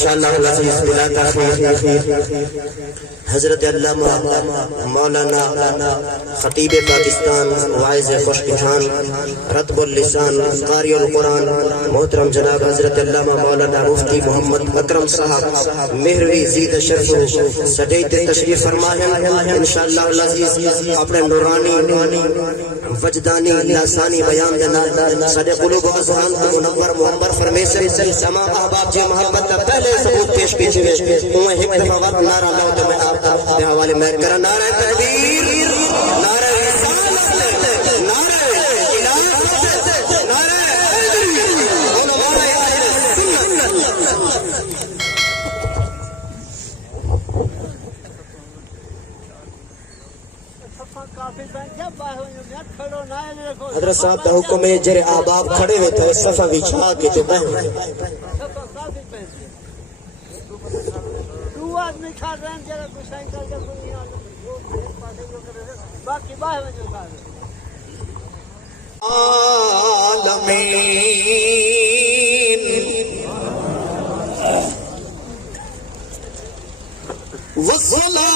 انشاءاللہ العزیز بلا تاخیر حضرت علامہ مولانا خطیب پاکستان واعظ خوشگوان رطب اللسان قاری القرآن محترم جناب حضرت علامہ مولانا مفتی محمد اکرم صاحب مہروی زید شرف سجیت تشریف فرمائیں انشاءاللہ العزیز اپنے نورانی وجدانی لسانی بیان دینا سجے قلوب و اذہان کو منور محبر فرمے سے تمام احباب جی محبت کا پہلے ثبوت پیش کیجئے انہیں ایک دفعہ وقت نعرہ موت میں آپ کے حوالے میں کرا نعرہ تحبیر نعرہ رسالت نعرہ خلافت نعرہ حیدری علماء اہل حضرت صاحب کا حکم ہے جرے آباب کھڑے ہوئے تھے صفحہ بچھا کے جو بہن آدمی کھا رہے ہیں جرا کچھ سائن کر کے کوئی باقی باہر میں جو کھا رہے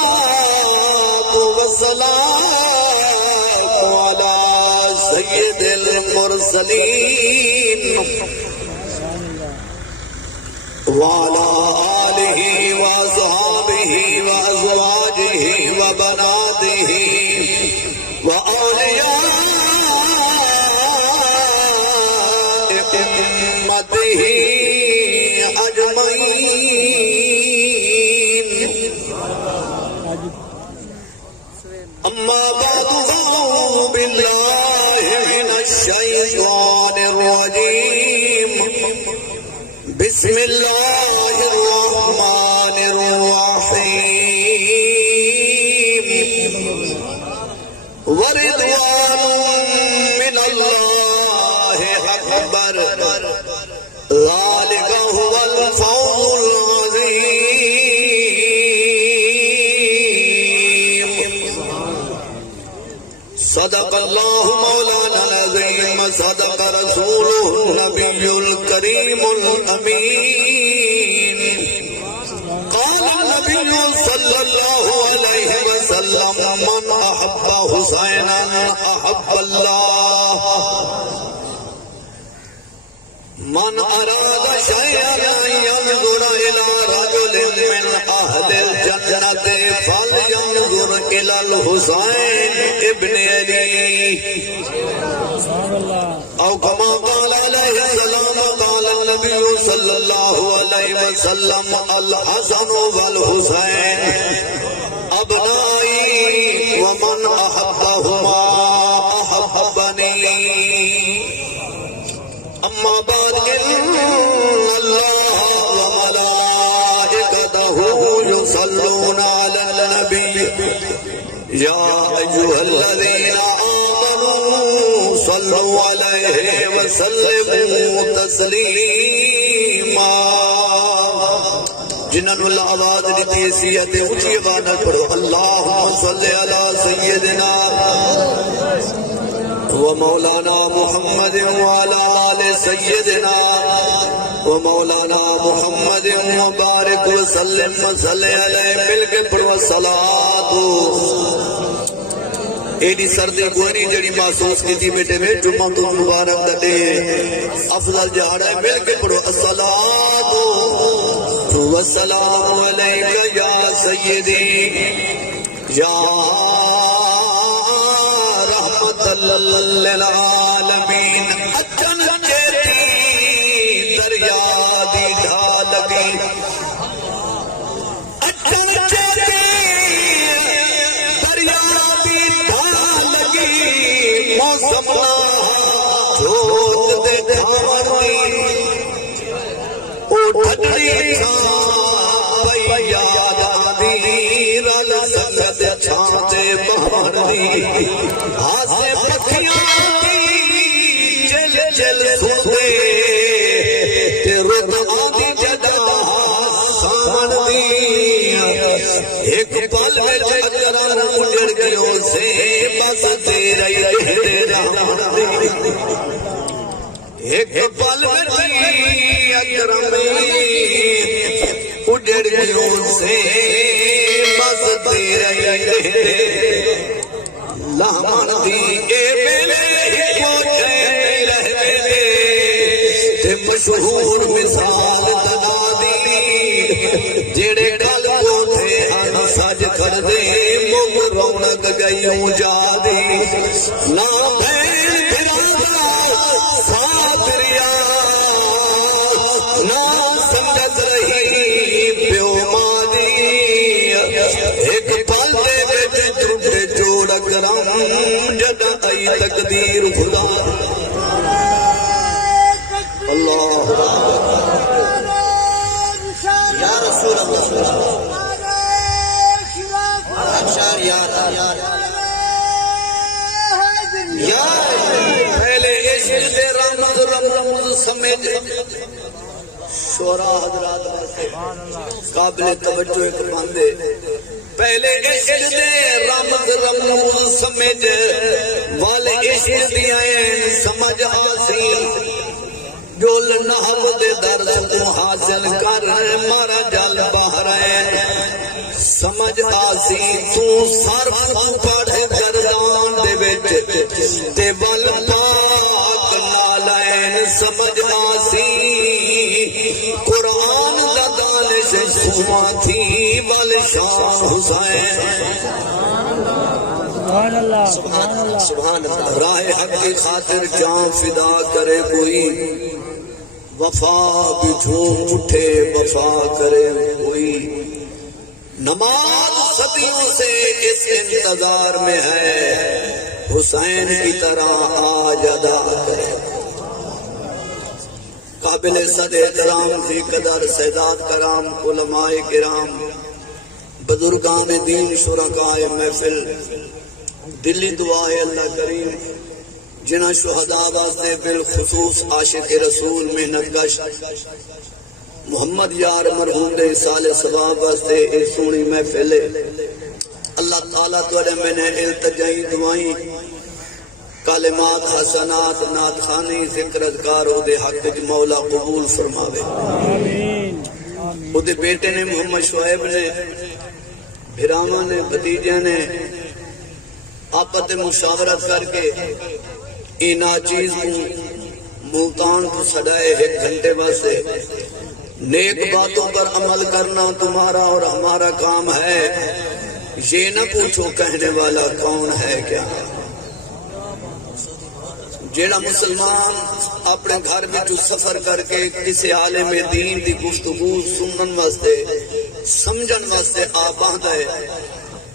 والصلاة والسلام على سيد المرسلين وعلى آله وأصحابه وأزواجه وبناته وأولياء أمته أجمعين أما بعد فأعوذ بالله من الشيطان الرجيم بسم الله الرحمن الرحيم ورضوان من الله أكبر ذلك هو الفوز العظيم صدق الله مولانا العظيم صدق رسوله النبي الكريم الأمين قال النبي صلى الله عليه وسلم من أحب حسينا أحب الله من أراد شيئا أن ينظر إلى رجل من أهل الجنة فلينظر إلى الحسين ابن علي أو كما قال عليه السلام قال النبي صلى الله عليه وسلم الحسن والحسين أبنائي ومن أحبهما أحبني أما بعد إن الله وملائكته يصلون على النبي يا أيها الذين آمنوا صلوا عليه وسلموا تسليما جنہوں اللہ آواز دیتی حیثیت اونچی آواز پڑھو اللہم صلی علی سیدنا ومولانا محمد وعلى آل سيدنا ومولانا محمد وبارك وسلم وصلی علیہ مل کے پڑھو الصلاة ایڈی سردی گوئنی جڑی محسوس کی تھی بیٹے میں جمعہ تو مبارک دے افضل جہاڑا ہے مل کے پڑھو الصلاة والسلام علیکہ یا سیدی یا رحمت للعالمین اچھن چیتی دریا دی ڈھا لگی اچھن چیتی دریا دی ڈھا لگی موسم چھوٹ دے دھاوی اٹھڑی چھاں یاد آدھی رل سکت چھانتے بہن دی آسے پکھیاں دی چل چل سوتے تیرت آدھی جدا سامن دی ایک پل میں چکران اجڑ گیوں سے بس تیرے کہتے جامن دی ایک پل میں چکران اجڑ گیوں سے بس تیرے لہمن دی اے بیلے پوچھے رہے تے مشہور مثال دنا دی جڑے کل کو تھے ہن سج کر دے مگ رونق گئیوں جا دی نہ بھین پھرا ساتھ ریا نہ سمجھت رہی پیو مادی ایک پل دے وچ ٹوٹے جوڑ کرم جد آئی تقدیر خدا اللہ یا رسول اللہ ابشار یا پہلے عشق سے رمز رمز سمجھ شورا حضرات واسطے قابل توجہ ایک باندے پہلے عشق دے رمز رمز سمجھ والے عشق دیا سمجھ آسی جول نحو دے درس کو حاصل کر مارا جل بحرین سمجھ آسی تو صرف پڑھ گردان دے وچ تے ول پاک نالین سمجھ آسی قرآن دا دانش سما تھی ول شان حسین سبحان اللہ سبحان اللہ سبحان اللہ راہ حق کی خاطر جان فدا کرے کوئی وفا بھی جھوم اٹھے وفا کرے کوئی نماز صدیوں سے اس انتظار میں ہے حسین کی طرح آج ادا کرے قابل صد احترام فی قدر سیدات کرام علماء کرام بزرگان دین شرکاء محفل دلی دعا ہے اللہ کریم جنہ شہداء واسطے بالخصوص عاشق رسول محنت کش محمد یار مرحوم دے سال ثواب واسطے اے سونی محفل اللہ تعالیٰ توڑے میں نے التجائی دعائیں کلمات حسنات نات خانی ذکر اذکار او دے حق وچ مولا قبول فرماوے آمین او دے بیٹے نے محمد شعیب نے بھراواں نے بھتیجے نے آپت مشاورت کر کے اینا چیز کو ملتان کو سڑائے ایک گھنٹے واسے نیک باتوں پر عمل کرنا تمہارا اور ہمارا کام ہے یہ نہ پوچھو کہنے والا کون ہے کیا جیڑا مسلمان اپنے گھر میں جو سفر کر کے کسی عالم دین دی گفتگو سنن واسطے سمجھن واسطے آباد ہے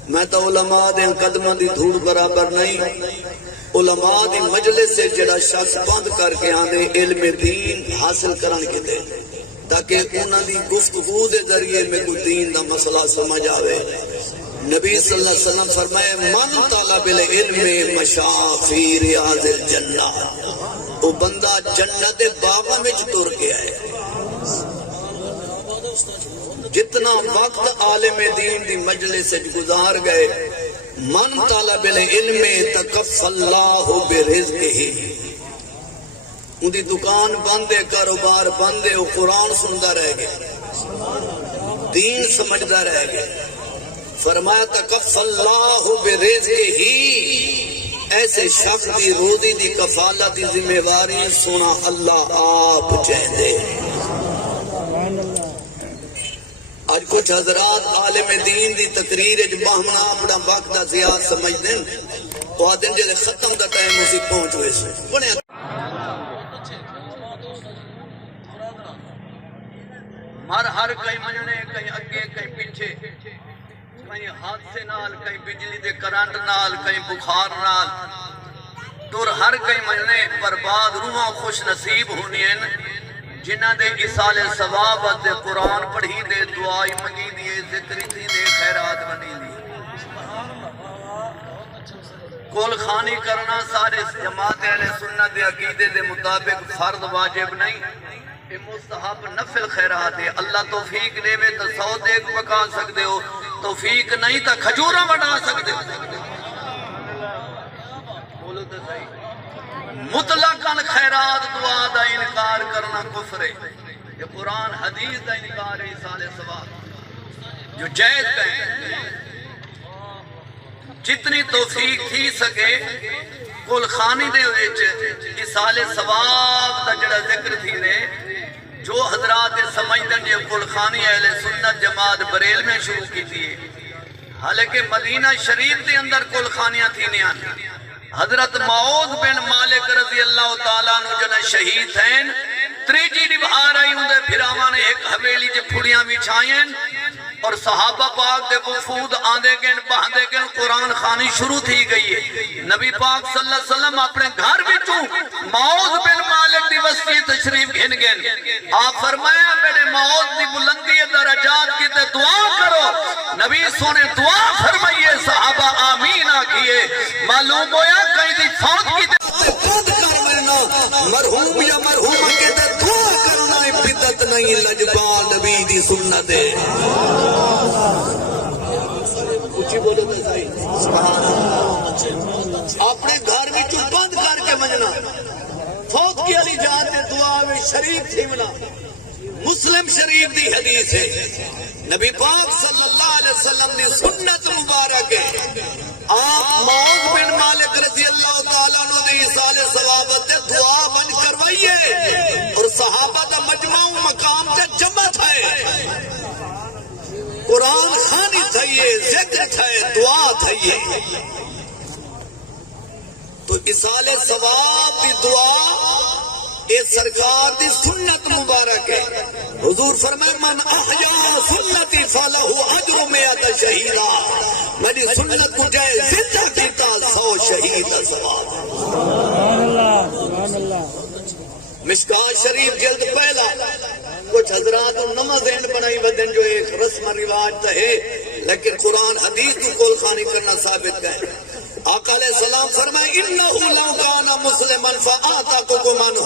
میں تو علماء دے قدمہ دی دھوڑ برابر نہیں علماء دی مجلس سے جڑا شخص بند کر کے آنے علم دین حاصل کرن کے دے تاکہ انہاں دی گفتگو دے ذریعے میں کوئی دین دا مسئلہ سمجھ آوے نبی صلی اللہ علیہ وسلم فرمائے من طالب العلم مشا فی ریاض الجنہ وہ بندہ جنت باغاں وچ تر گیا ہے جتنا وقت عالم دین دی مجلس گزار گئے من طالب العلم تکف اللہ برزقہ ان دی دکان بند ہے کاروبار بند ہے وہ قرآن سنتا رہ گیا دین سمجھتا رہ گیا فرمایا تکف اللہ برزقہ ایسے شخص دی روزی دی کفالت دی ذمہ واری سنا اللہ آپ چاہتے آج کچھ حضرات عالم دین دی تقریر باہمنا اپنا وقت دا زیاد سمجھ دیں تو آدھیں جلے ختم دا ٹائم اسی پہنچ ہوئے سے بنے ہر کئی مننے کئی اگے کئی پیچھے کئی حادثے نال کئی بجلی دے کرنٹ نال کئی بخار نال دور ہر کئی مننے برباد روحاں خوش نصیب ہونی ہیں جنہ دے اصال ثواب دے قرآن پڑھی دے دعائی منگی دیے ذکری تھی دے خیرات بنی دی کول خانی کرنا سارے جماعت اہل سنت دے عقیدے دے مطابق فرض واجب نہیں یہ مستحب نفل خیرات ہے اللہ توفیق دے میں تو 100 دیکھ پکا سکتے ہو توفیق نہیں تو کھجورہ بڑھا سکتے ہو بولو تو صحیح مطلقاً خیرات دعا دا انکار کرنا کفر ہے یہ قرآن حدیث دا انکار ہے سال ثواب جو جائز کہیں جتنی توفیق تھی سکے کل خانی دے ویچ اسال ثواب دا جڑا ذکر تھی رہے جو حضرات سمجھدن یہ کل خانی اہل سنت جماعت بریل میں شروع کی تھی حالانکہ مدینہ شریف دے اندر کل خانیاں تھی نیان حضرت معوذ بن مالک رضی اللہ تعالیٰ عنہ جنہ شہید ہیں تریجی نبھا رہی ہوں دے پھراواں نے ایک حویلی جے پھڑیاں بچھائیں اور صحابہ پاک دے وفود آندے گئن باندے گئن قرآن خانی شروع تھی گئی ہے نبی پاک صلی اللہ علیہ وسلم اپنے گھر بچوں معوذ بن مالک دی وسیع تشریف گھن گئن آپ فرمایا میرے معوذ دی بلندی درجات کی تے دعا کرو نبی سونے دعا فرمائیے صحابہ آمین آکھئے معلوم ہویا کہیں دی فوت کی تے خود کر مرنا مرحوم یا مرحوم کے تے دعا کرنا بدت نہیں لجبال نبی دی سنت ہے اچھی بولو تو صحیح اپنے گھر میں چو بند کر کے منجنا فوت کی علی جاتے دعا میں شریف تھی منا مسلم شریف دی حدیث ہے نبی پاک صلی اللہ علیہ وسلم دی سنت مبارک ہے آپ معوذ بن مالک رضی اللہ تعالیٰ عنہ دی اسال ثوابت دعا بن کروائیے اور صحابہ دا مجمع مقام تے جمع تھائے قرآن خانی تھائیے ذکر تھائے دعا تھائیے تو اسال ثواب دی دعا اے سرکار دی سنت مبارک ہے حضور فرمائے من احیا سنتی فلہو اجر مئات شہیدہ میری سنت کو جائے زندہ کیتا 100 شہید کا ثواب سبحان اللہ سبحان اللہ مشکات شریف جلد پہلا کچھ حضرات نماز اینڈ بنائی ودن جو ایک رسم رواج تا ہے لیکن قرآن حدیث کو کول خانی کرنا ثابت ہے آقا علیہ السلام فرمائے انہو لو کانا مسلمن فآتاکم عنہ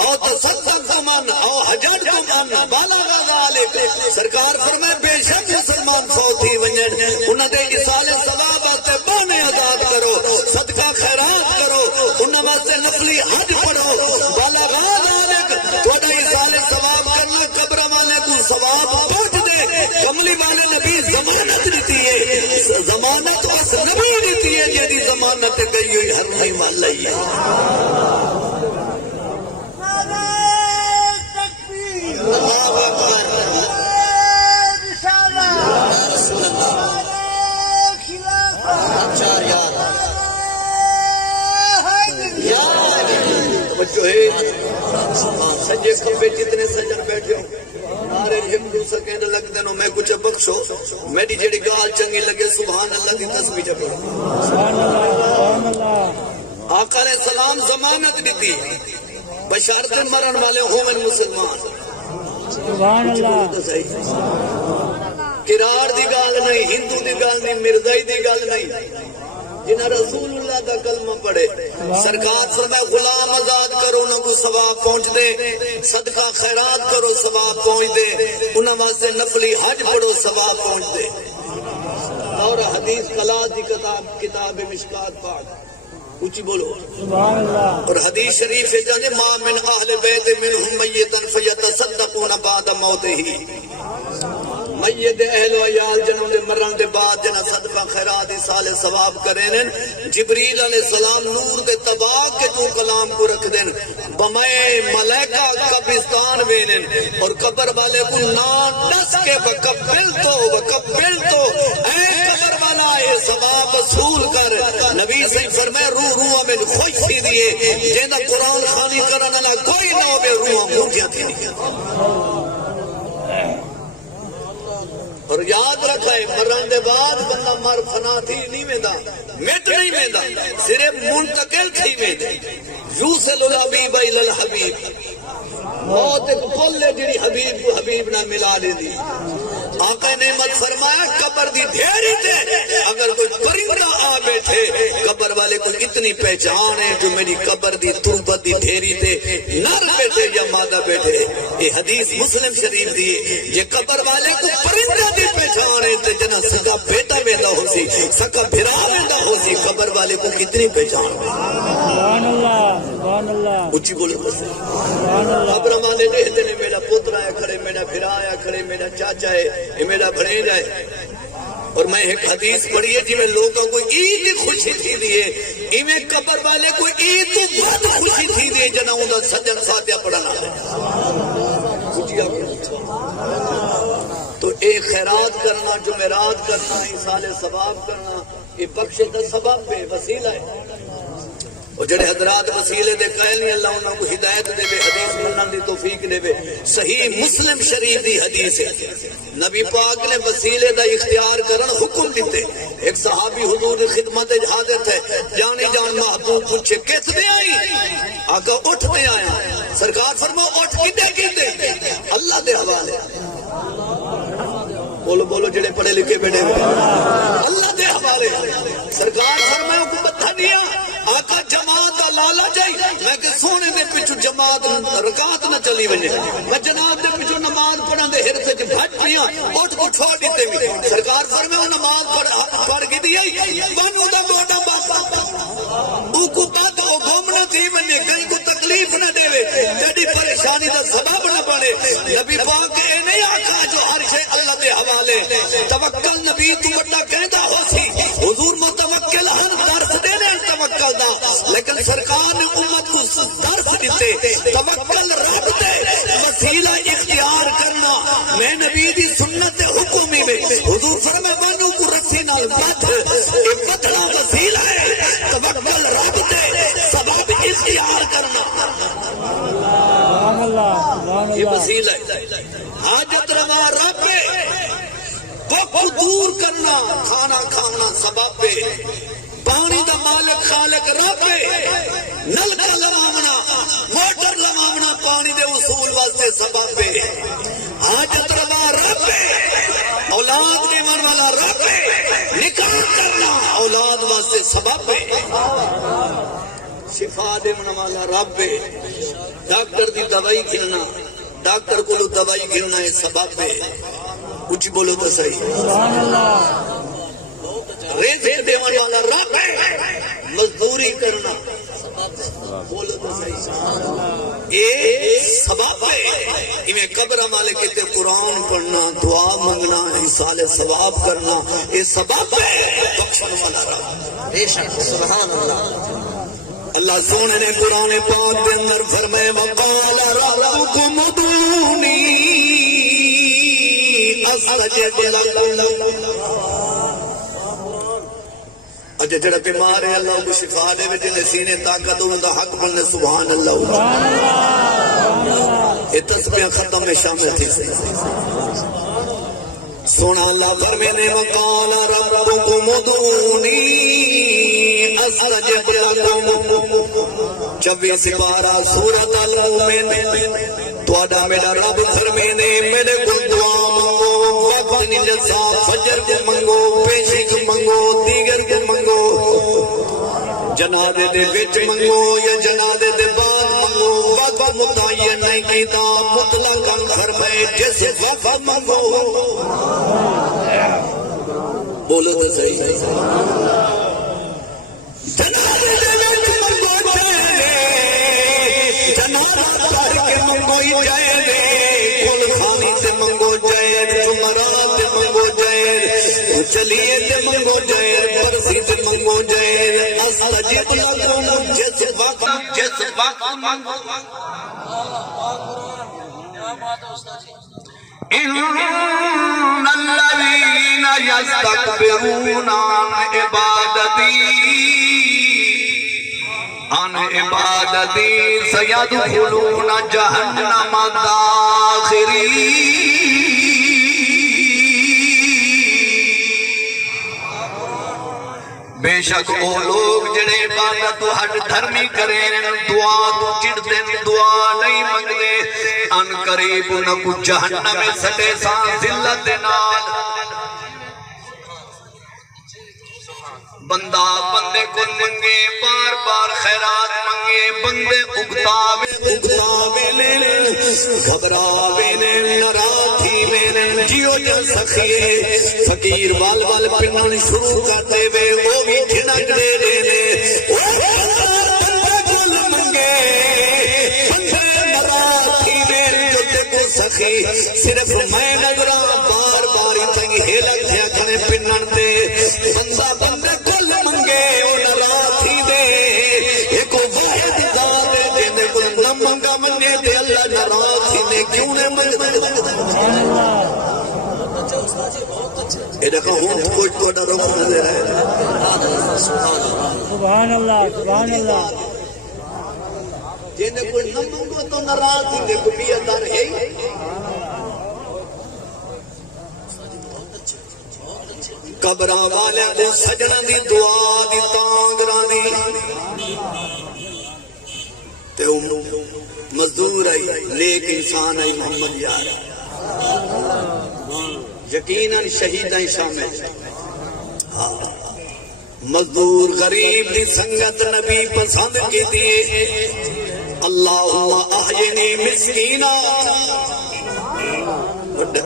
او تصدقتم عنہ او حجرتم عنہ بالغ ذالک سرکار فرمائے بے شک مسلمان فوتی ونجن انہ دے اسال ثواب آتے بانے عذاب کرو صدقہ خیرات کرو انہ واسطے نفلی حج پڑھو بالغ ذالک توڑا اسال ثواب کرنا قبر والے کو ثواب پہنچ دے کملی والے نبی ضمانت دیتی ہے ضمانت اس نبی دیتی ہے جیدی ضمانت گئی ہوئی ہر نہیں مان لئی ہے اللہ اکبر رسول اللہ اچھا توجہ ہے سجے کھمبے جتنے سجن بیٹھے ہوں نارے ہندو سکیں لگ دنوں میں کچھ بخشو میری جڑی گال چنگی لگے سبحان اللہ کی تسبیح پڑھو سبحان اللہ آقا علیہ السلام ضمانت دیتی بشارت مرن والے ہومن مسلمان سبحان اللہ کرار دی گال نہیں ہندو دی گال نہیں مرزائی دی گال نہیں جنہ رسول اللہ دا کلمہ پڑھے سرکار فرمائے غلام آزاد کرو انہوں کو ثواب پہنچ دے صدقہ خیرات کرو ثواب پہنچ دے انہوں واسطے نفلی حج پڑھو ثواب پہنچ دے اور حدیث کلاس دی کتاب مشکات پاک اونچی بولو سبحان اللہ اور حدیث شریف ہے جانے ما من اہل بیت منہم میتن فیتصدقون بعد موتہ میت اہل و عیال جنہوں نے مرن دے بعد جنہ صدقہ خیرات سال ثواب کریں جبریل علیہ السلام نور دے تباہ کے تو کلام کو رکھ دیں بمائے ملائکہ قبرستان وینن اور قبر والے کو نان ڈس کے وقبل تو اے قبر والا اے ثواب وصول کر نبی سے فرمائے روح میں خوش تھی دیئے جینا قرآن خانی کرنے لگا کوئی نہ ہو بے روح موٹیاں تھی اور یاد رکھائے مرن دے بعد بندہ مر فنا تھی نہیں ویندا مٹ نہیں ویندا صرف منتقل تھی ویندا یوصل الحبیب الی الحبیب موت ایک پل ہے جڑی حبیب کو حبیب نہ ملا دے دی آقا نعمت فرمایا قبر دی ڈھیری تے اگر کوئی پرندہ آ بیٹھے قبر والے کو اتنی پہچان ہے جو میری قبر دی تربت دی ڈھیری تے نر بیٹھے یا مادہ بیٹھے. یہ حدیث مسلم شریف دی یہ قبر والے کو پرندہ دی پہچان ہے تے جنا سکا بیٹا ویندا ہو سی سکا بھرا ویندا ہو سی قبر والے کو کتنی پہچان ہے. سبحان اللہ سبحان اللہ اچھی بولو. سبحان اللہ. قبر والے کہتے ہیں میرا پوترا ہے کھڑے میرا بھرا ہے کھڑے میرا چاچا ہے یہ میرا بھڑیجا ہے. اور میں ایک حدیث پڑھی ہے جی میں لوگوں کو عید خوشی تھی دیے ایویں قبر والے کو عید تو بہت خوشی تھی دیے جنا اوندا سجن ساتھیا پڑھنا تو ایک خیرات کرنا جمعرات کرنا ایصال ثواب کرنا یہ بخش دا سبب ہے وسیلہ ہے. اور جڑے حضرات وسیلے دے قائل نہیں اللہ انہاں کو ہدایت دے وے حدیث منن دی توفیق دے وے. صحیح مسلم شریف دی حدیث ہے نبی پاک نے وسیلے دا اختیار کرن حکم دیتے. ایک صحابی حضور دی خدمت حاضر تھے جانی جان محبوب پوچھے کس دے آئی آقا اٹھ دے آیا. سرکار فرماؤ اٹھ کدے کدے اللہ دے حوالے. بولو بولو جڑے پڑھے لکھے بیٹھے اللہ دے حوالے. سرکار فرماؤ کو بتا دیا آقا جماعت دا لالا جائی میں کہ سونے دے پچھو جماعت رکعت نہ چلی وجے میں جناب دے پچھو نماز پڑھن دے ہر سے بھج پیاں اٹھ کو چھوڑ دیتے بھی. سرکار فرماؤ نماز پڑھ کے دی بانو دا موٹا باپا او کو بات او گم نہ تھی وجے کہیں کو تکلیف نہ دے جڑی پریشانی دا سبب نہ بنے. نبی پاک اے نہیں آقا جو ہر شے اللہ دے حوالے. توکل نبی تو بڑا کہندا ہو سی حضور متوکل ہن درس دے نے توکل دا لیکن سرکار نے امت کو درس دیتے توکل رب دے وسیلہ اختیار کرنا. میں نبی دی سنت حکمی میں حضور فرمائے بانو کو رسی نال بدھ ایک بدھنا وسیلہ ہے توکل رب دے سبب اختیار کرنا سبحان اللہ سبحان یہ اللہ. وسیلہ ہے. حاجت روا رب بخت دور کرنا کھانا کھانا سبب ہے. پانی دا مالک خالق رب نلکا لواونا موٹر لواونا پانی دے اصول واسطے سبب ہے. حاجت روا رب اولاد دیون والا رب نکاح کرنا اولاد واسطے سبب ہے. شفا دیون والا رب ڈاکٹر دی دوائی گھلنا ڈاکٹر کو دوائی گھلنا ہے سبب ہے. کچھ بولو تو صحیح. سبحان اللہ. ریزے دیوان والا رب ہے مزدوری کرنا بولو تو صحیح اے سبب ہے. انہیں قبر والے کہتے قرآن پڑھنا دعا منگنا ایصال ثواب کرنا یہ سبب ہے بخشن والا رب. بے شک سبحان اللہ. اللہ سونے نے قرآن پاک کے اندر فرمائے وقال ربکم ادعونی استجب لکم. اچھا جڑا بیمار ہے اللہ کو شفا دے وچ جنے سینے طاقت انہاں دا حق بننے سبحان اللہ. یہ تسبیح ختم میں شامل تھی سونا اللہ فرمانے وقال ربکم ادعونی استجب لکم. 24 سپارہ سورۃ المومن تواڈا میرا رب فرمانے میرے کو دعا منگو وقت نہیں جسا فجر کو منگو پیشی کو منگو دیگر کو منگو جنازے دے وچ منگو یا جنازے دے بعد منگو وقت متعین نہیں کیتا مطلقاً فرمائے جس وقت منگو. بولو تو صحیح. جنازے دے وچ منگو جائے جنازہ کر کے منگو جائے کل خانی تے منگو جائے جمعرات تے منگو جائے چلیے تے منگو جائے برسی تے منگو جائے استجب لکم جس وقت منگو. ان الذین یستکبرون عن عبادتی سیدخلون جہنم داخرین. بے شک او لوگ جڑے عبادت تو ہٹ دھرمی کریں دعا تو چڑ دیں دعا نہیں منگدے ان قریب نہ کو جہنم سٹے سان ذلت نال. بندہ بندے کو منگے بار بار خیرات منگے بندے اگتاوے لے گھبراوے لے نراتی میں جیو جل سخیے فقیر وال وال پنن شروع کرتے وے وہ بھی جھنک دے دے لے سخی صرف میں نظرہ بار بار تنگی ہیلت ہے کھنے پنن دے بندہ بندے کل منگے او نراتی دے ایک واحد ذات ہے جنہیں کل نہ منگا منگے دے اللہ نراتی نے کیوں نے یہ دیکھا ہوں کوئی کوٹا رکھ نظر ہے سبحان اللہ سبحان اللہ جنہیں کوئی نہ منگو تو نراتی دے کوئی بیعتار ہے قبرہ والے کو سجنہ دی دعا دی تانگران دی تے مزدور آئی لیک انسان آئی محمد یار یقیناً شہید آئی شامل مزدور غریب دی سنگت نبی پسند کی دیئے اللہم احینی مسکینہ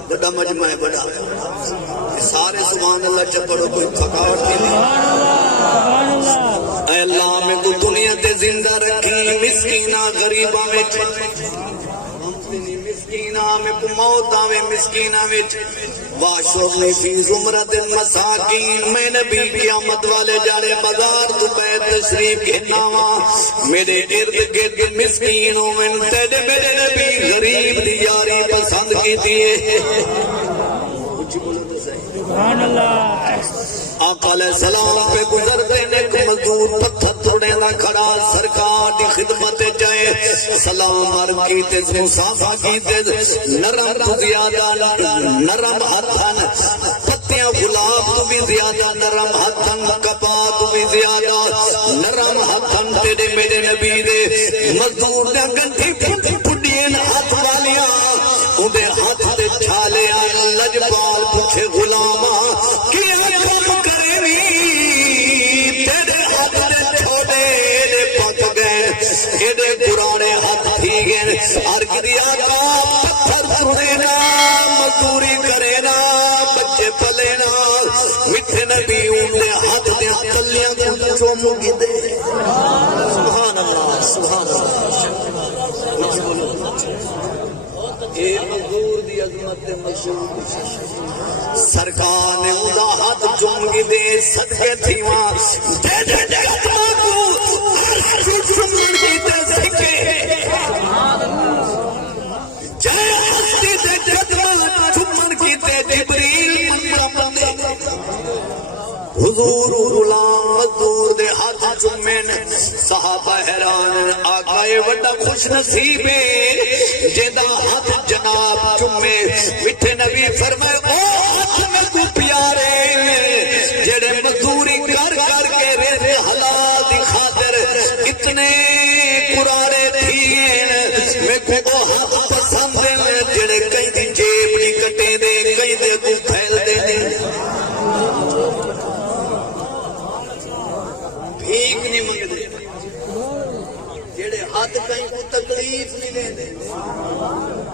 بڑا مجمع ہے بڑا سارے سبحان اللہ چپڑو کوئی تھکاوٹ نہیں اے اللہ میں تو دنیا تے زندہ رکھی مسکینہ غریبہ میں مسکینہ میں کو موت آوے مسکینہ میں واشرنی فی زمرت المساکین میں نبی قیامت والے جارے بازار تو بیت تشریف گھناوا میرے ارد گرد مسکینوں میں تیرے میرے نبی غریب دی یاری پسند کی دیئے سبحان اللہ آقا علیہ السلام پہ گزرتے نیک مزدور پتھر تھوڑے نہ کھڑا سرکار دی خدمت جائے سلام مر کیتے مصافہ کیتے نرم تو زیادہ نرم ہتھن پتیاں گلاب تو بھی زیادہ نرم ہتھن کپا تو بھی زیادہ نرم ہتھن تیرے میرے نبی دے مزدور دے گنٹھی پڑھین ہاتھ والیاں اندے ہاتھ دے چھالے آئے لجبال پوچھے غلامہ کیا کام کرے بھی تیرے ہاتھ دے چھوڑے لے پک گئے ایڈے پرانے ہاتھ تھی گئے ارگ دیا کا پتھر پڑے نا مزدوری کرے نا بچے پلے نا مٹھے نبی اندے ہاتھ دے کلیاں کو چومو گی دے سبحان اللہ سبحان اللہ اے مزدور دی عظمت مشہور سرکار نے ادا ہاتھ چومگی دے صدقے تھیواں دے دے دے اتما کو چومگی دے سکے جائے ہستی دے اتما چومگی دے جبریل منہ حضور غلام مزدور دے ہاتھ چومن صحابہ حیران آقائے وڈا خوش نصیب ہے جیدہ ہاتھ جناب چومے وٹھے نبی فرمائے او ہاتھ میں کو پیارے جڑے مزدوری کر کر کے رہتے حلال دی خاطر اتنے پرانے تھے میں کو ہاتھ پسند ہے جڑے کئی دی جیب نہیں کٹے دے کئی دے کو پھیل دے دے بھیک نہیں منگ دے جڑے ہاتھ کہیں کو تکلیف نہیں دے دے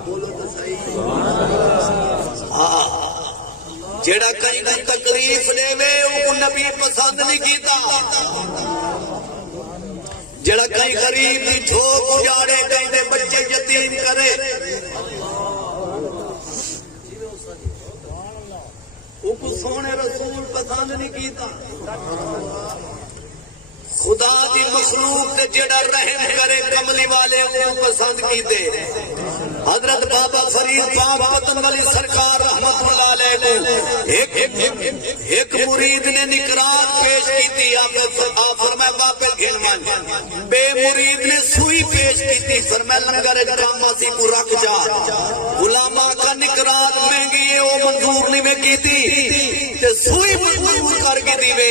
بولو تو صحیح جڑا کہیں کو تکلیف دے وے وہ نبی پسند نہیں کیتا جڑا کہیں غریب دی جھوک اجاڑے کہیں دے بچے یتیم کرے وہ کو سونے رسول پسند نہیں کیتا خدا دی مخلوق تے جڑا رحم کرے کملی والے کو پسند کیتے حضرت بابا فرید پاک پتن والی سرکار رحمت اللہ علیہ کو ایک مرید نے نکران پیش کی تھی آپ فرمائے واپس گھنوان بے مرید نے سوئی پیش کی تھی فرمائے لنگر کام آسی کو رکھ جا غلامہ کا نکران مہنگی ہے وہ منظور نہیں میں کی تھی تے سوئی منظور کر کے دیوے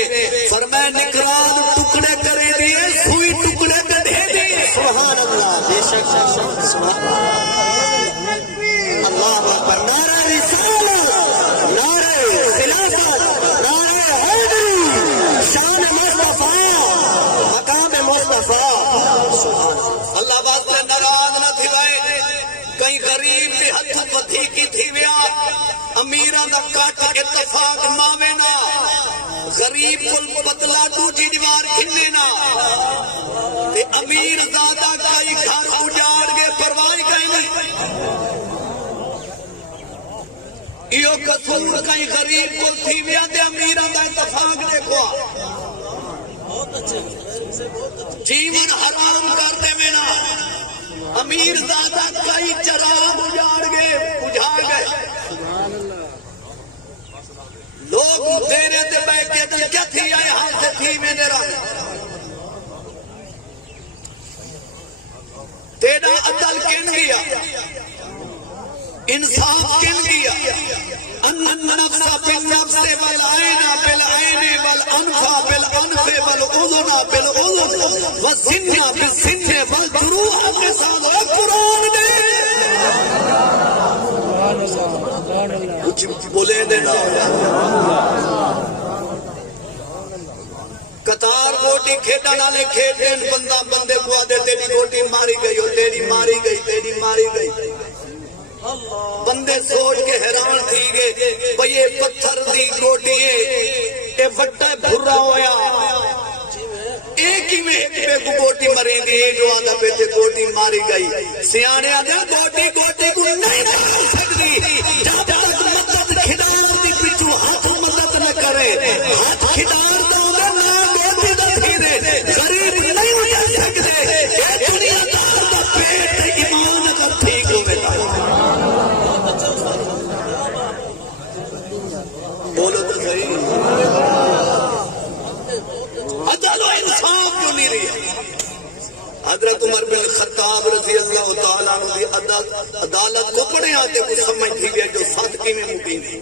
فرمائے نکران ٹکڑے کرے دیئے سوئی ٹکڑے کٹھے دیئے سبحان اللہ بے شک سبحان اللہ اکبر نعرہ رسالت نعرہ خلافت نعرہ حیدری شان کٹ اتفاق ماوینا غریب کل بدلا دوجی دیوار کھنینا تے امیر زادہ کئی گھر اجاڑ گے پرواہ کہیں نہیں ایو قصور کئی غریب کل تھی ویا دے امیران دا اتفاق دیکھوا جیون حرام کر دے مینا امیر زادہ کئی چراغ اجاڑ گئے لوگ دینے تے بیٹھ کے دن کیا تھی آئے ہاتھ سے تھی میں نے رہا تیرا عدل کن گیا انصاف کن گیا ان النفس بالنفس والعین بالعین والانف بالانف والاذن بالاذن والسن بالسن والجروح قصاص قرآن نے کچھ بولے دینا قطار گوٹی کھیٹا نالے کھیٹیں بندہ بندے کو آدھے تیری گوٹی ماری گئی ہو تیری ماری گئی تیری ماری گئی بندے سوچ کے حیران تھی گئے بھئی یہ پتھر دی گوٹی ہے یہ وٹا بھرا ہویا ایک ہی میں ایک بے کو گوٹی مریں دی جو آدھا پیتے گوٹی ماری گئی سیانے آدھا گوٹی گوٹی کو نہیں مار سکتی جب تک مدد کھڑار دی پچھو ہاتھ مدد نہ کرے ہاتھ کھڑار دا ہوگا نہ گوٹی دا پھیرے غریب نہیں ہو جا سکتے یہ دنیا دار دا پیٹ ایمان اگر ٹھیک ہو گئے بولو تو صحیح عدل و انصاف کیوں نہیں رہی حضرت عمر بن خطاب رضی اللہ تعالیٰ عنہ دی عدالت کو پڑھے آتے کو سمجھ تھی گئے جو صادقی میں مبین ہے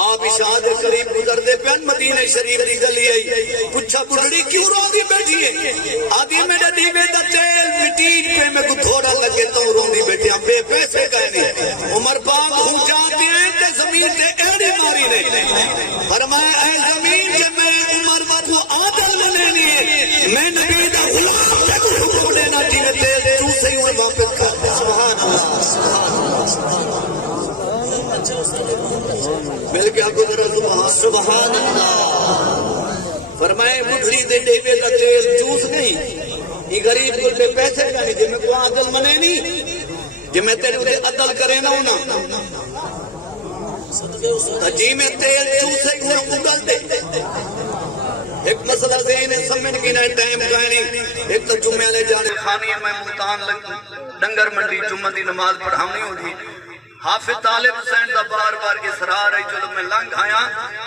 آپ اشاعت قریب گزر دے پہن مدینہ شریف دی گلی آئی پوچھا بڑھڑی کیوں رو دی بیٹھی ہے آدھی میرے دیوے دا تیل مٹیج پہ میں کو تھوڑا لگے تو رو دی بیٹھی ہیں بے پیسے کہنے عمر پاک ہوں جاتے ہیں تے زمین تے ایڑی ماری نہیں فرمایا اے زمین جب میں عمر کو عادل لینی ہے میں نبی دا غلام تے کو حکم دینا دیوے تیل چوسے ہی انہیں واپس کر سبحان اللہ سبحان اللہ سبحان اللہ مل کے آپ کو ذرا سبحان اللہ فرمائے بڑھڑی دے دیوے کا تیل چوس نہیں یہ غریب کو پہ پیسے کا نہیں جی میں کو عدل منے نہیں جی میں تیرے کو عدل کرے نہ ہونا جی میں تیل چوسے کو اگل دے ایک مسئلہ ذہن سمجھ کی نہ ٹائم کا نہیں ایک تو جمعہ لے جانے خانی میں ملتان ڈنگر منڈی جمعہ دی نماز پڑھاونی ہوتی حافظ طالب حسین دا بار بار کی سرار ہے چلو میں لنگ آیا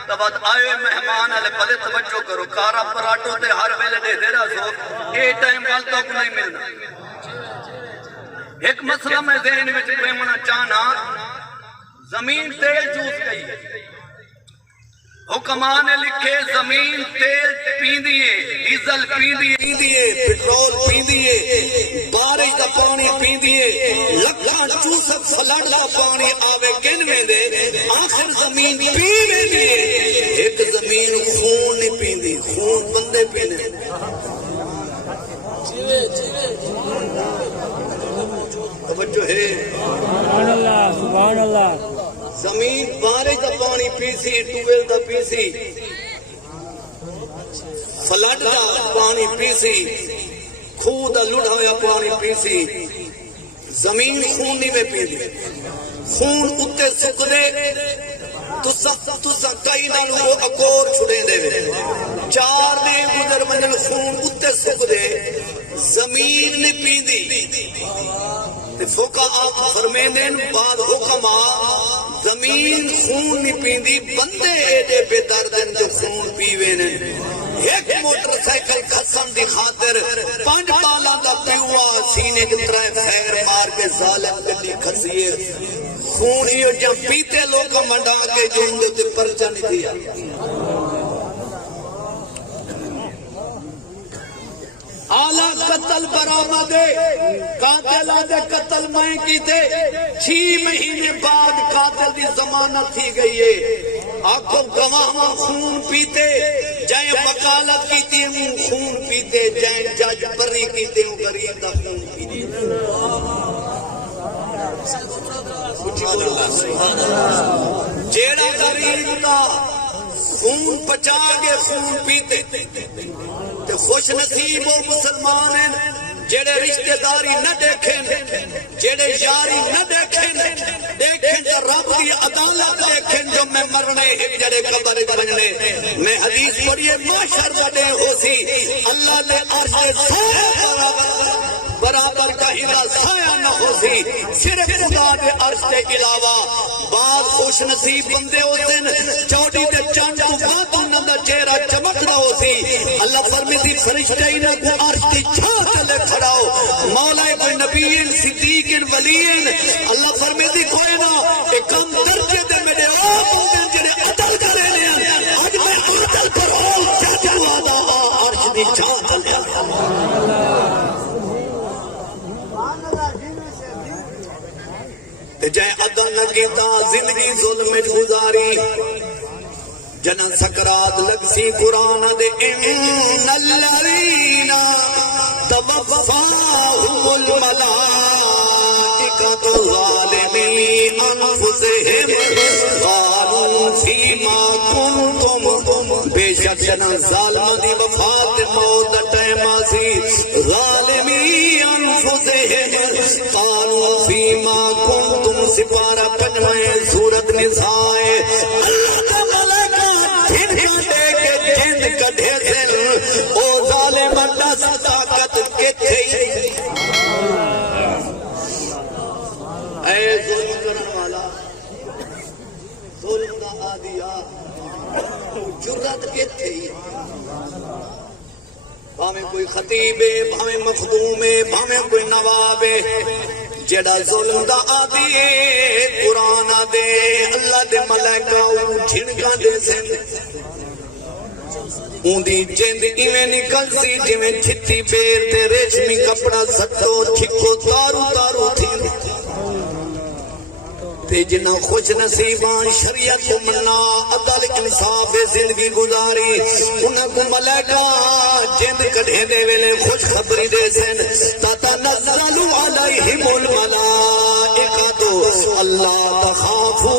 تب آئے مہمان علی پلے توجہ کرو کارا پراٹو تے ہر ویلے دے دے رہا سو اے ٹائم وال تو نہیں ملنا ایک مسئلہ میں ذہن میں چکے ہونا چاہنا زمین تیل چوس گئی حکمان نے لکھے زمین تیل پین دیئے ڈیزل پین دیئے پیٹرول پین دیئے بارش دا پانی پین دیئے لکھاں چوسک فلڑ دا پانی آوے گن میں دے آخر زمین پینے دیئے ایک زمین خون نہیں پین دی خون بندے پینے توجہ ہے سبحان اللہ سبحان اللہ زمین بارش دا پانی پیسی ٹویل دا پیسی فلڈ دا پانی پیسی خود دا لڑا ہویا پانی پیسی زمین خون نہیں میں پی دی خون اتے سکھ دے تسا کئی نالوں کو اکور چھڑے دے چار دے گزر منجل خون اتے سکھ دے زمین نہیں پی دی فوقا آپ فرمیدن بعد حکمہ زمین خون نہیں پیندی بندے ایڈے بے دردن جو خون پیوے نے ایک موٹر سائیکل کھسن دی خاطر 5 بالا دا پیوا سینے کی طرح خیر مار کے ظالم گلی کھسیے خون ہی جب پیتے لوگ منڈا کے جو اندے تے پرچہ نہیں دیا آلہ قتل برآمد قاتل آدھے قتل میں کی تھے 6 مہینے بعد قاتل دی ضمانت تھی گئی ہے آنکھوں گواہ خون پیتے جائیں وکالت کی تھی خون پیتے جائیں جج بری کی تھی غریب دا خون پیتے جیڑا غریب دا خون پچا کے خون پیتے تے خوش نصیب وہ مسلمان ہیں جڑے رشتہ داری نہ دیکھیں جڑے یاری نہ دیکھیں تو رب کی عدالت دیکھیں جو میں مرنے ایک جڑے قبر بننے میں حدیث پڑھیے معاشر بڑے ہو سی اللہ نے عرش برابر کا ہلا سایہ نہ ہو سی صرف خدا دے عرش کے علاوہ بعض خوش نصیب بندے ہوتے ہیں چوڑی دے چاند کو بات انہوں دا چہرہ چمکنا ہو سی اللہ فرمیتی فرشتہ انہوں کو عرش کی چھا چلے کھڑا ہو مولا کوئی نبیین صدیقین ولیین اللہ فرمیتی کوئی نہ ایک کم درجے دے میرے آپ ہوگے جنہیں عدل کرے لیا آج میں عدل پر ہوں کیا آدھا عرش کی چھا چلے جائے عدل نہ کیتا زندگی ظلم گزاری جنا سکرات لگسی قرآن دے ان الذین توفاهم الملائکۃ ظالمی انفسہم قالوا فیما کنتم بے شک جنا ظالم دی وفات موت ٹائم سی ظالمی انفسہم قالوا فیما کنتم سپارہ پنجویں سورت نساء اللہ کا ملائکہ جن دے کے جن کڈھے دل او ظالم دس طاقت کتے اے ظلم کرنے والا ظلم دا آدیا جرات کتے بھاویں کوئی خطیب ہے بھاویں مخدوم ہے بھاویں کوئی نواب ہے جڑا ظلم دا آدی ہے قرآن دے اللہ دے ملائکہ جھنکا دے سن اوندی جند ایویں نکل سی جویں چھٹی پیر تے ریشمی کپڑا سٹو چھکو تارو تارو تھی تے جنہ خوش نصیبان شریعت کو منا عدل انصاف زندگی گزاری انہاں کو ملائکہ جند کڈھے دے ویلے خوش خبری دے سن تتنزل علیہم الملائکۃ اللہ تخافوا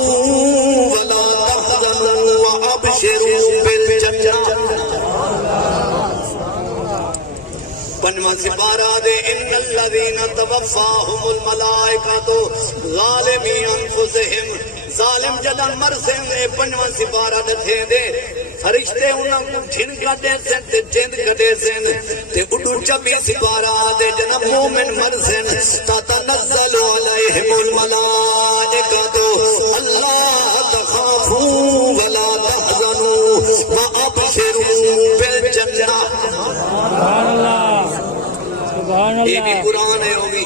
ولا تحزنوا وابشروا بالجنہ پنجواں سپارہ دے ان الذین توفاهم الملائکۃ ظالمی انفسہم ظالم جدا مرسن دے پنجواں سپارہ دے دے فرشتے انہاں کو جھن کڈے سن تے جند کڈے سن تے اڈو چبی سپارہ دے جنا مومن مرسن تتنزل علیہم الملائکۃ اللہ تخافوا ولا تحزنوا وابشروا بالجنہ سبحان اللہ سبحان یہ بھی اللہ قرآن ہے وہ بھی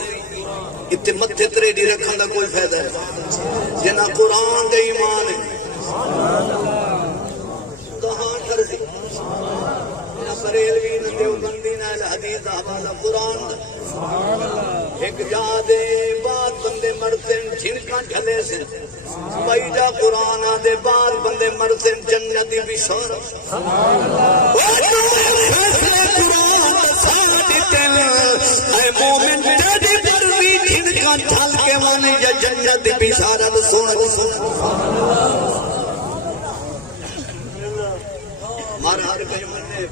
اتنے متھے تریڈی رکھنے کا کوئی فائدہ ہے جنا قرآن دے ایمان ہے کہاں کر دی جنا بریلوی نہ دیوبندی نہ اہل حدیث دا حوالہ قرآن دا ایک جا دے بعد بندے مرتے جھنکاں ڈھلے سے بھائی جا قرآن دے بعد بندے مرتے جنتی بشارت فیصلے قرآن اے مومن تیری مرضی جھنکاں ڈھل کے مانے یا جنت بشارت سن مار ہر کہیں منے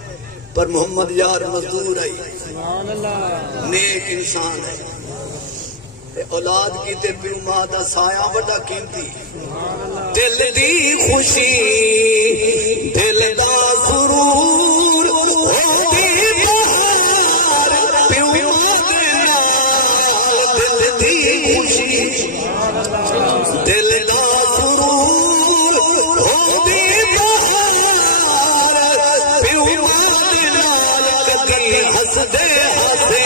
پر محمد یار مزدور ہے نیک انسان ہے اولاد کی تے پیو ماں دا سایہ وڈا قیمتی دل دی خوشی دل دا سرور ہوگی بہار پیو ماں دے نال دل دی خوشی دل دا سرور ہوگی بہار پیو ماں دے نال کدی ہس دے ہسے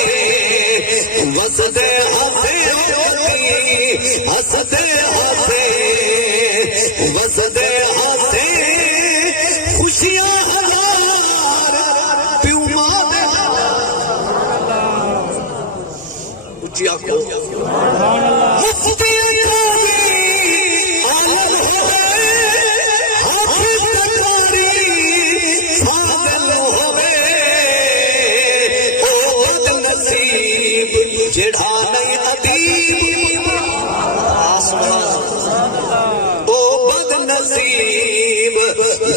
وس دے ہسے ہسدے ہسے وسدے ہسے خوشیاں ہزار پیو ماں دے اچھی آنکھوں مفتی عالم ہوئے حافظ تکاری فاضل ہوئے او بد نصیب جڑا نہیں ادیب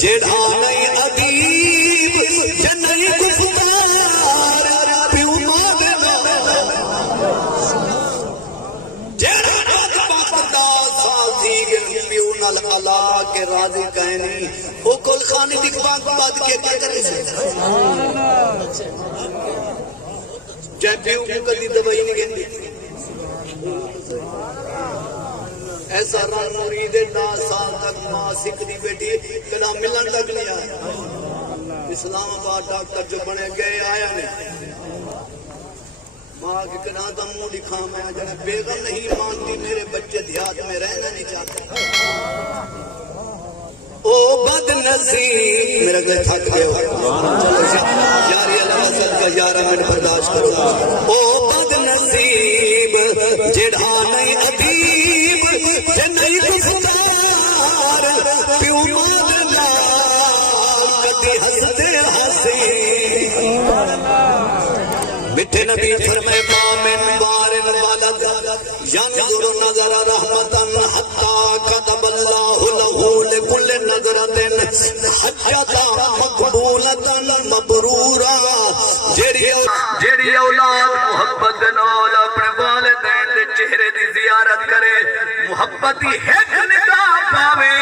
جیڑا نہیں ادیب جے نہیں گفتار پیو مانگنا جیڑا بندہ سازی پیو نال علا کے راضی کہنی وہ کل خانی دی بات کے کیا کرے جے پیو کو کدی دوائی نہیں گندی ایسا رن مرید 10 سال تک ماں سکھ دی بیٹی کلا ملن تک نہیں آیا اسلام آباد ڈاکٹر جو بنے گئے آیا نہیں ماں کی کنا تو منہ دکھا میں جنہیں بیگم نہیں مانتی میرے بچے دیہات میں رہنا نہیں چاہتے او بد نصیب میرا گلے تھک گئے ہو یاری اللہ وسل کا 11 منٹ برداشت کرو او بد نصیب جڑا نہیں ادیب جے نہیں گفتار پیو مانگنا کدی ہستے ہسے میٹھے نبی فرمائے ما من بارن والد ینظر نظر رحمتن حتی کتب اللہ لہو لکل نظرتن حجتا مقبولتن مبرورا جیڑی اولاد محبت نال اپنے والدین دے چہرے دی زیارت کرے محبت ہی ایک نگاہ پاوے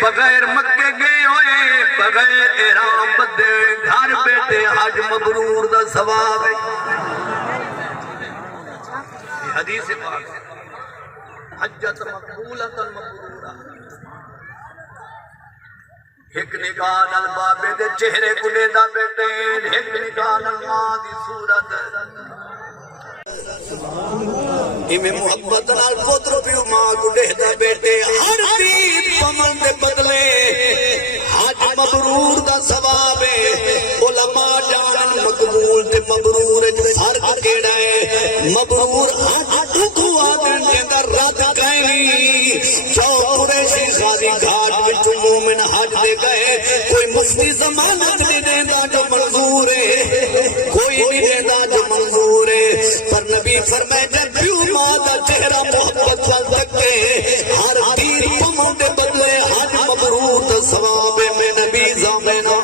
بغیر مکے گئے ہوئے بغیر احرام بدے گھر بیٹھے حج مبرور دا ثواب ہے حدیث پاک حجت مقبولۃ مبرورہ ایک نگاہ نال بابے دے چہرے کو دیدا بیٹے ایک نگاہ نال ماں دی صورت میں محبت نال پوترو پیو ماں کو دیدا بیٹے ہر دید پمن دے بدلے حج مبرور دا ثواب ہے علماء جانن مقبول تے مبرور فرق کیڑا ہے مبرور حج کو آدن جندا رد کہیں جو قریشی غازی گھاٹ وچ مومن حج دے گئے کوئی مفتی ضمانت نہیں دیندا جو منظور ہے کوئی نہیں دیندا جو منظور ہے پر نبی فرمائے جب پیو ماں دا چہرہ محبت وال تکے ہر تیر پمن دے بدلے حج مبرور دا ثواب میں نبی زامینا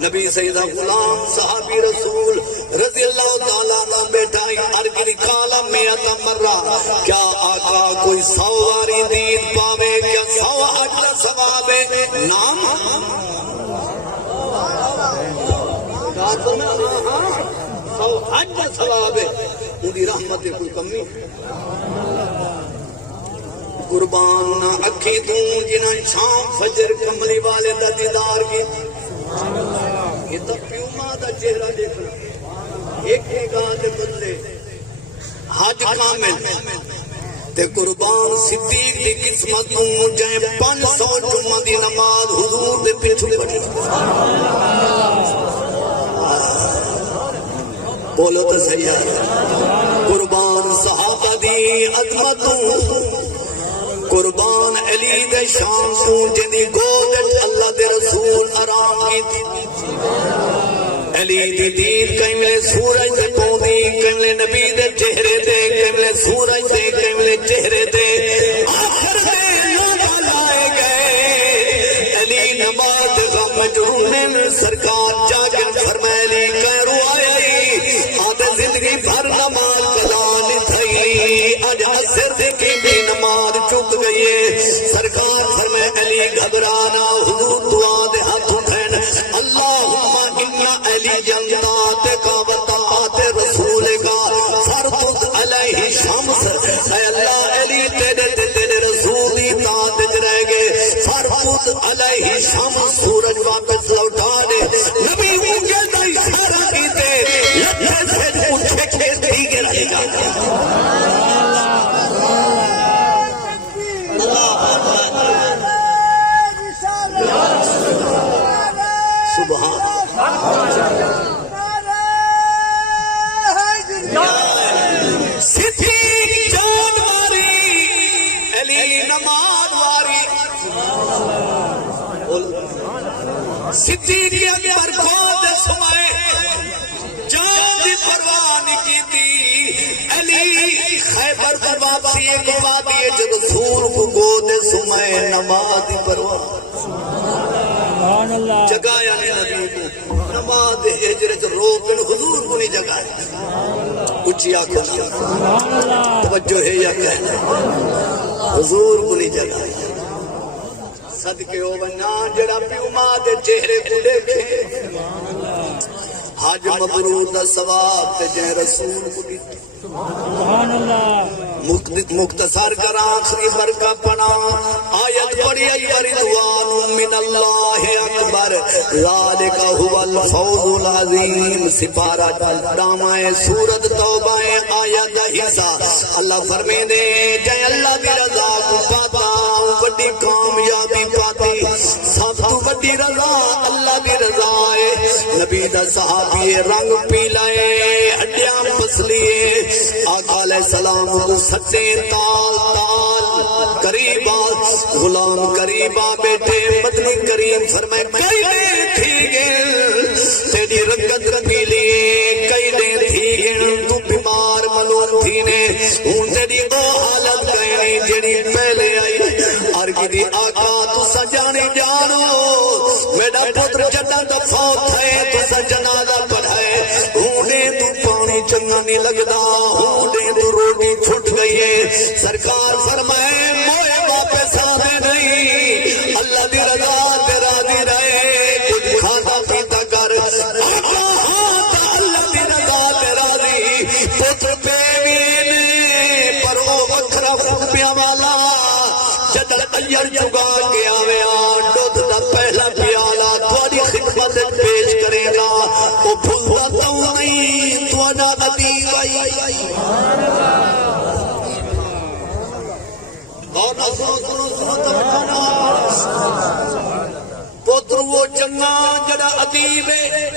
نبی سیدہ غلام صحابی رسول رضی اللہ تعالیٰ عنہ بیٹا ارگری کالا میتا مرہ کیا آقا کوئی 100 واری دید پاوے کیا 100 حج دا ثواب ہے نام 100 حج دا ثواب ہے انہی رحمت کوئی کمی قربان نہ اکھی دوں جنہاں شام فجر کملی والے دا دیدار کی یہ تو پیو ماں دا چہرہ دیکھنا ایک نگاہ دے بدلے حج کامل تے قربان صدیق دی قسمت نوں جائیں 500 جمعہ دی نماز حضور دے پیچھے پڑھی بولو تو صحیح ہے قربان صحابہ دی عظمتوں قربان علی دے شان تو جنی گودت اللہ دے رسول آرام کی تھی علی دی دید کیملے سورج دے پوندی کیملے نبی دے چہرے دے کیملے سورج دے کیملے چہرے دے آخر دے لوگا لائے گئے علی نماز غم جرونے میں سرکار جاگن فرمائے لی کہرو آئی آدھے زندگی بھر نماز کلانی تھئی آج اثر دیکھی بھی نماز چک گئی سرکار فرمائے علی گھبرانا حضور دعا دے ہاتھ اٹھین اللہم انہا علی جنگات کا وطاعت رسول کا فرطت علیہ شمس اے اللہ علی تیرے رسولی تاج رہ گئے فرطت علیہ شمس سورج واپس لوٹا دے نبی انگل دا اشارہ کیتے لکھے سے پوچھے کھیتی کے رہ جاتا صدیق اکبر خود سمائے جان دی پرواہ نہیں کی تھی علی خیبر کو واپسی ایک بات یہ جو رسول کو گود سمائے نماز پرواہ سبحان اللہ جگایا نے نبی کو نماز ہجرت روکن حضور کو نہیں جگایا اچھی آنکھوں سبحان اللہ توجہ ہے یا کہنا حضور کو نہیں جگایا صدقے ہو بنا جڑا پیو ماں دے چہرے کو دیکھے حج مبرور دا ثواب تے جے رسول کو دی سبحان اللہ مختصر کر آخری برکہ پڑا آیت پڑھی رضوان من اللہ اکبر ذالک هو الفوز العظیم سپارہ دامائے سورت توبہ آیت حصہ اللہ فرمے دے جے اللہ دی رضا کو پاتا بڑی کامیابی پاتی سب تو بڑی رضا اللہ دی رضا ہے نبی دا صحابی رنگ پیلائے ہڈیاں پسلیے آقا علیہ السلام کو سچے تال قریبا غلام قریبا بیٹھے مدنی کریم فرمائے کئی دیر تھی گئے تیری رنگت رنگیلی کئی دیر تھی گئے تو بیمار ملون تھی نے ان تیری وہ حالت گئے جڑی پہلے آئی آرگی دی آقا تو سجانے جانو میڈا پتر جدہ دفعات ہے تو سجنادہ پڑھائے انہیں تو پانی چنگا نہیں لگدا انہیں تو روٹی چھٹ گئی ہے سرکار فرمائے موئے واپس آنے نہیں اللہ دی رضا تیرا دی رہے کچھ کھاتا پیتا کر آقا ہاں اللہ دی رضا تیرا دی پتر بیوی پر او وکھرا پیا والا جدل ایار چگا کے آوے دودھ دا پہلا پیالا تھوڑی خدمت پیش کرے گا وہ بھولتا تو نہیں تھوڑا عدیب آئی اور نہ سنو پتر وہ چنگا جڑا عدیب ہے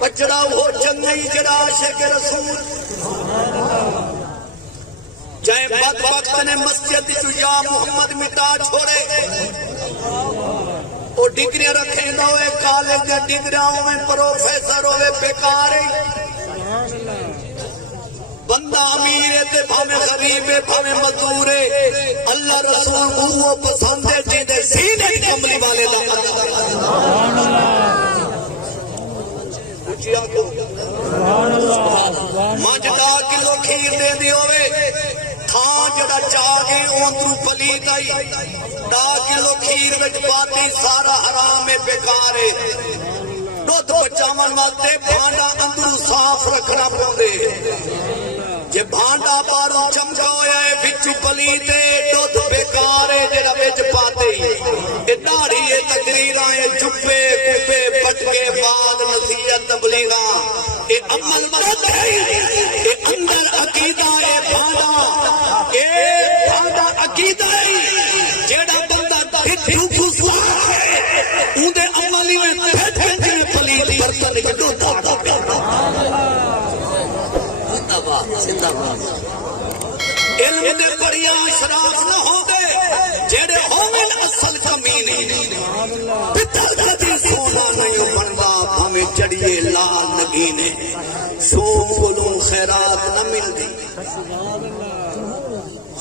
بچڑا وہ چنگا ہی جڑا عاشق رسول چاہے بد وقت نے مسجد یا محمد مٹا چھوڑے وہ ڈگریاں رکھیں گا ہوئے کالج کے ڈگریاں ہوئے پروفیسر ہوئے بیکار بندہ امیر ہے تے بھامے غریب ہے بھامے مزدور ہے اللہ رسول وہ پسند ہے جیدے سینے کملی والے دا سبحان اللہ اچھی آنکھوں مانجدہ کلو کھیر دے دی ہوئے تھان جڑا چاہے اندرو پلیت آئی دا کلو کھیر وچ باتی سارا حرام بیکار ہے دودھ بچاون واسطے بھانڈا اندرو صاف رکھنا پوندے جے بھانڈا بارو چمکا ہویا ہے بچو پلیت ہے دودھ بیکار ہے جڑا وچ پاتے اے داڑھی اے تقریراں اے چپے کپے پٹکے بعد نصیحت تبلیغاں اے عمل مرد ہے اے اندر عقیدہ اے بھانڈا عقیدہ ہے جیڑا بندہ ڈھو گھسوا ہے اندے عملی میں پھٹ پھٹ پلیت برتن کڈو دادا زندہ باد علم دے بڑیا اشراف نہ ہو گئے جیڑے ہومن اصل کمینے پتر کدی سونا نہیں بنوا ہمیں چڑیے لال نگینے سوم کلوں خیرات نہ مل دی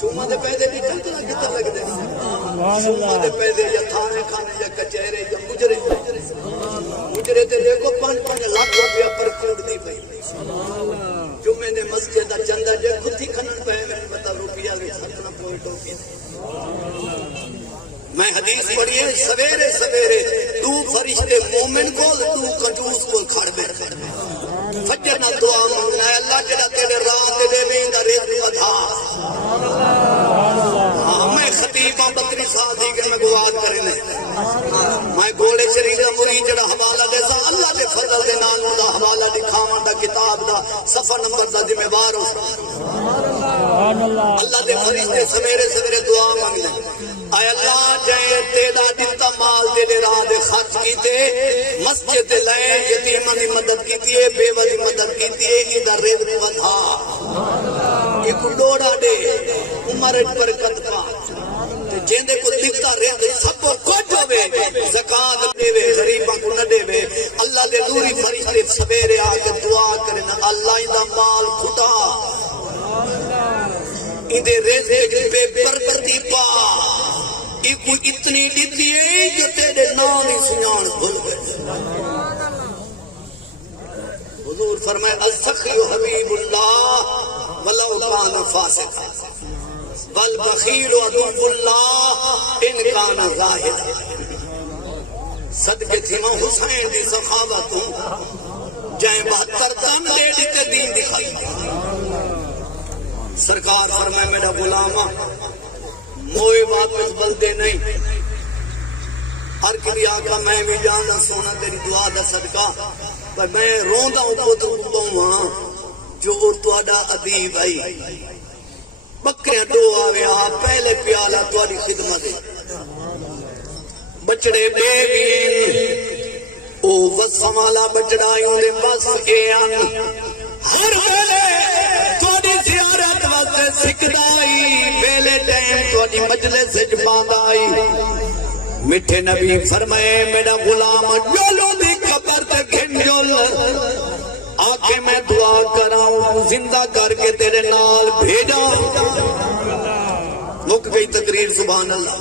شوما دے پیدے بھی کتنا کتنا لگ دے شوما دے پیدے یا تھانے کھانے یا کچہرے یا مجرے تے دیکھو 5-5 لاکھ روپیہ پر کوڑ دی پئی جو میں نے مسجد چندر جے خود ہی کھنن پہ میں بتا روپیہ لے سکنا پوائنٹ ہوگی میں حدیث پڑھی ہے سویرے سویرے تو فرشتے مومن کو تو کنجوس کو کھڑ بیٹھ فجر نہ دعا مانگنا ہے اللہ جڑا تیرے راہ تے دے ویندا رزق ودھا میں خطیب بکری صادق میں گواہ کرنے میں گھوڑے شریف دا مرید جڑا حوالہ دے سا اللہ دے فضل دے نال دا حوالہ دکھاون دا کتاب دا صفحہ نمبر دا ذمہ وار ہوں اللہ دے فرشتے سویرے سویرے دعا مانگنے اے اللہ جے تیرا دتا مال دے راہ دے خرچ کیتے مسجد لے یتیماں دی مدد کیتی ہے بیوہ دی مدد کیتی ہے ادھر رزق ودھا ایک ڈوڑا دے عمر برکت پا جیندے کو دکھتا رزق سب کچھ ہوے زکات دے غریباں کو نہ دے اللہ دے نوری فرشتے سویرے آ کے دعا کرن اللہ دا مال خدا اندے رزق بے برکتی پا یہ کوئی اتنی دیتی ہے جو تیرے نام ہی سنان بھول گئے حضور فرمائے السخی حبیب اللہ ولو کان فاسقا والبخیل عدو اللہ ان کان ظاہرا صدقے تھی ماں حسین دی سخاوتوں جائیں 72 تن دے دیتے دین دکھائی سرکار فرمائے میرا غلامہ موئے واپس بلدے نہیں ہر کبھی آقا میں بھی جانا سونا تیری دعا دا صدقہ پر میں روندہ ہوں پتر ہوں جو تواڈا ادیب آئی بکریاں دو آوے آپ پہلے پیالہ تواڈی خدمت ہے بچڑے بے بین او وصف والا بچڑائیوں دے بس اے ان ہر ویلے تواڈی زیارت واسطے سکھدائی پہلے ٹائم تواڈی مجلس وچ باندائی میٹھے نبی فرمائے میرا غلام جولو دی قبر تے گھنجول آکے میں دعا کراؤں زندہ کر کے تیرے نال بھیجا مک گئی تقریر سبحان اللہ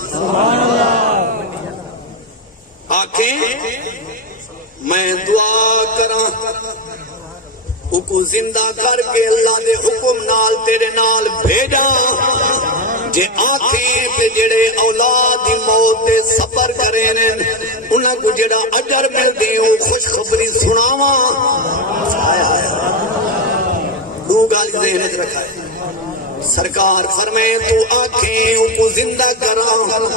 آکے میں دعا کراں کو زندہ کر کے اللہ دے حکم نال تیرے نال بھیجا جے آنکھیں پہ جڑے اولاد دی موت دے صبر کریں انہاں کو جڑا اجر مل دے وہ خوشخبری سناواں دو گال ذہنت رکھا ہے سرکار فرمائے تو آنکھیں کو زندہ کراں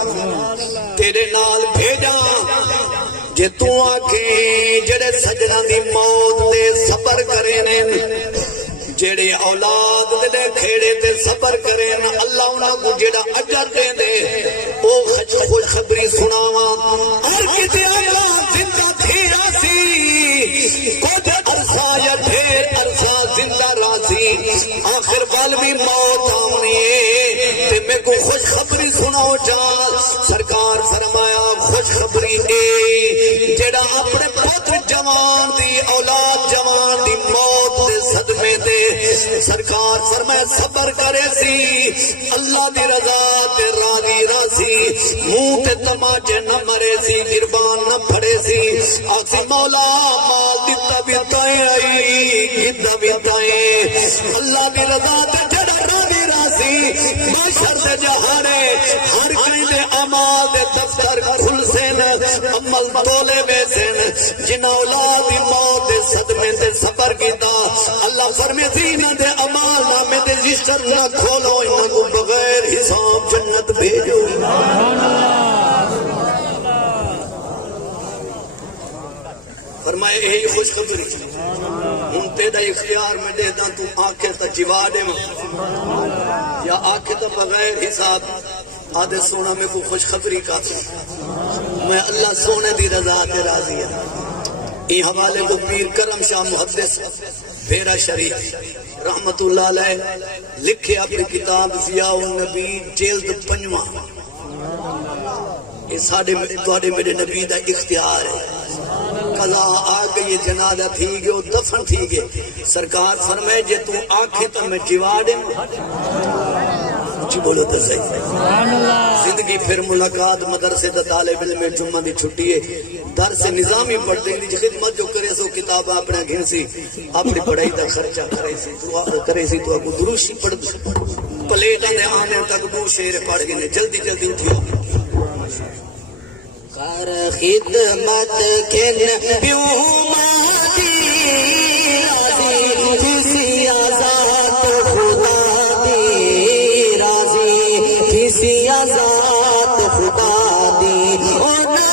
تیرے نال بھیجا جے تو آنکھیں جڑے سجنہ دی موت دے صبر کریں جڑے اولاد دے کھیڑے تے صبر کریں اللہ انہاں کو جڑا اجر دے دے او خوش خبری سناواں ہر کسی اولاد زندہ تھی راسی کچھ عرصہ یا ڈھیر عرصہ زندہ راسی آخر بال بھی موت آونی ہے تے میں کو خوش خبری سناؤ چاہ سرکار فرمایا خوش خبری اے جڑا اپنے پتر جوان دی اولاد جوان دی موت دے صدمے دے سرکار فرمائے صبر کرے سی اللہ دی رضا تے راضی راسی منہ تے تماچے نہ مرے سی گربان نہ پھڑے سی آسی مولا مال دیتا بھی تائیں آئی گدہ بھی تائیں اللہ دی رضا تے جڑا راضی راسی معاشر دے جہارے ہر کہیں دے عمال دے دفتر کھل سین عمل تولے ویسن جن اولاد دی موت دے صدمے دے صبر کیتا اللہ فرمے زینہ دے عمال نامے دے رجسٹر نہ کھولو انہوں کو بغیر حساب جنت بھیجو فرمائے یہی خوشخبری ہوں تیرا اختیار میں دے دا تو آنکھیں تا جوا دے یا آنکھیں تا بغیر حساب آدھے سونا میں کو خوشخبری کافی میں اللہ سونے دی رضا تے راضی ہے یہ حوالے کو پیر کرم شاہ محدث بھیرا شریف رحمت اللہ علیہ لکھے اپنی کتاب ضیاء النبی جلد 5 یہ ساڑھے میرے نبی دا اختیار ہے قضا آ گئی جنازہ تھی گئے دفن تھی گئے سرکار فرمائے جے تو آنکھیں تو میں جوا دے بولو تو صحیح زندگی پھر ملاقات مدرسے دا طالب علم جمعہ دی چھٹی ہے درس نظامی پڑھتے ہیں خدمت جو کرے سو کتاب اپنا گھن سی اپنی پڑھائی دا خرچہ کرے سی تو اگو دروشی پڑھ پلیٹاں دے آنے تک 2 شعر پڑھ گئے جلدی جلدی اٹھیو کر خدمت کن پیوں مادی راضی کسی آزاد خدا دی راضی کسی آزاد خدا دی اونا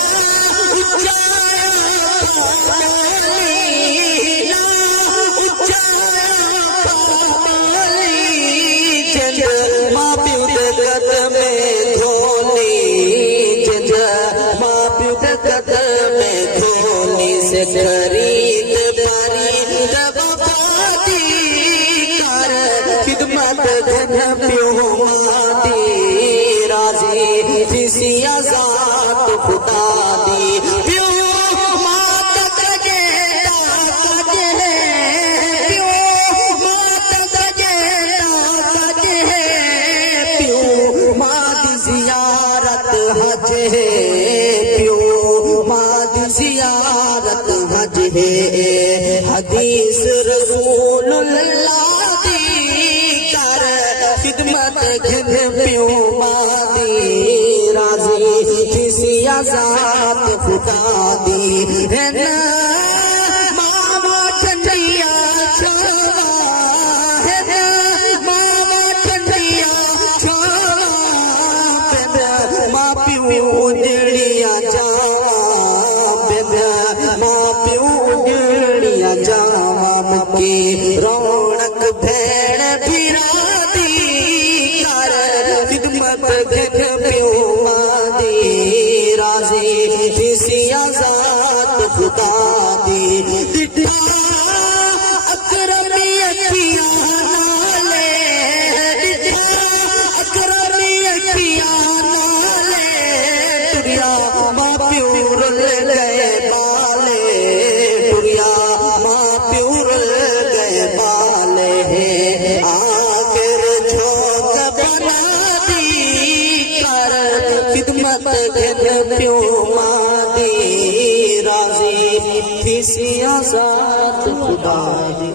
اچایا پالی نا اچایا پالی جنج ماں پیو دے قدم دھولی جنج قدم دھونی سے خرید برید وفادی کر خدمت دھن پیوں مادی راضی کسی آزاد خدا دی پیوں مات تجے پیوں مات تجے ذات خدا دی ہے نا ماما ٹھنڈیا چھاوا ہے نا ماما ٹھنڈیا چھاوا ماں پیو اجڑیا جاوا ماں پیو اجڑیا جاوا مکی رونق بھیڑ بھیرا دی کر خدمت گھن پیو ماں دی راضی تھی ذات خدا دی ڈٹھا اکرمی اکھیاں نالے ڈٹھا اکرمی اکھیاں نالے ٹریا ماں پیو رل گئے بالے ٹریا ماں پیو رل گئے بالے آخر جھوک بنا دی کر خدمت گھن پیو ماں دی راضی تھی ذات خدا دی